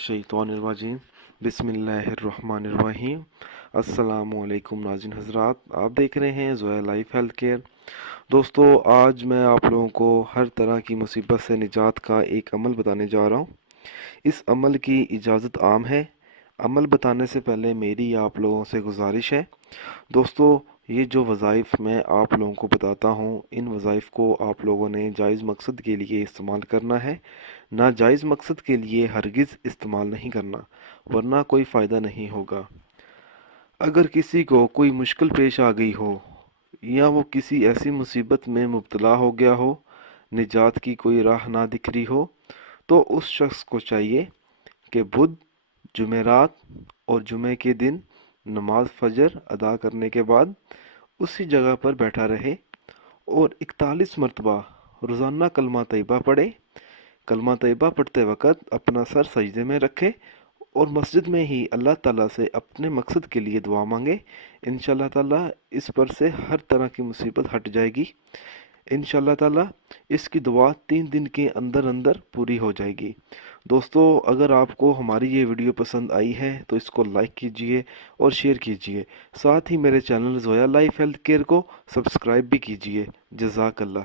मिनश्शैतानिर्रजीम बिस्मिल्लाहिर्रहमानिर्रहीम। अस्सलामुअलैकुम नाज़रीन हज़रात, आप देख रहे हैं ज़ोया लाइफ हेल्थ केयर। दोस्तों, आज मैं आप लोगों को हर तरह की मुसीबत से निजात का एक अमल बताने जा रहा हूँ। इस अमल की इजाज़त आम है। अमल बताने से पहले मेरी आप लोगों से गुजारिश है। दोस्तों, ये जो वज़ाइफ मैं आप लोगों को बताता हूँ, इन वज़ाइफ को आप लोगों ने जायज़ मकसद के लिए इस्तेमाल करना है, नाजायज़ मकसद के लिए हरगिज़ इस्तेमाल नहीं करना, वरना कोई फ़ायदा नहीं होगा। अगर किसी को कोई मुश्किल पेश आ गई हो या वो किसी ऐसी मुसीबत में मुब्तला हो गया हो, निजात की कोई राह ना दिख रही हो, तो उस शख्स को चाहिए कि बुध, जुमेरात और जुमे के दिन नमाज फजर अदा करने के बाद उसी जगह पर बैठा रहे और 41 मरतबा रोज़ाना कलमा तैयबा पढ़े। कलमा तैयबा पढ़ते वक़्त अपना सर सजदे में रखे और मस्जिद में ही अल्लाह ताला से अपने मकसद के लिए दुआ मांगे। इंशाअल्लाह ताला इस पर से हर तरह की मुसीबत हट जाएगी। इंशाअल्लाह ताला इसकी दुआ 3 दिन के अंदर अंदर पूरी हो जाएगी। दोस्तों, अगर आपको हमारी ये वीडियो पसंद आई है तो इसको लाइक कीजिए और शेयर कीजिए। साथ ही मेरे channel Zoya life health care को सब्सक्राइब भी कीजिए। जज़ाकल्लाह।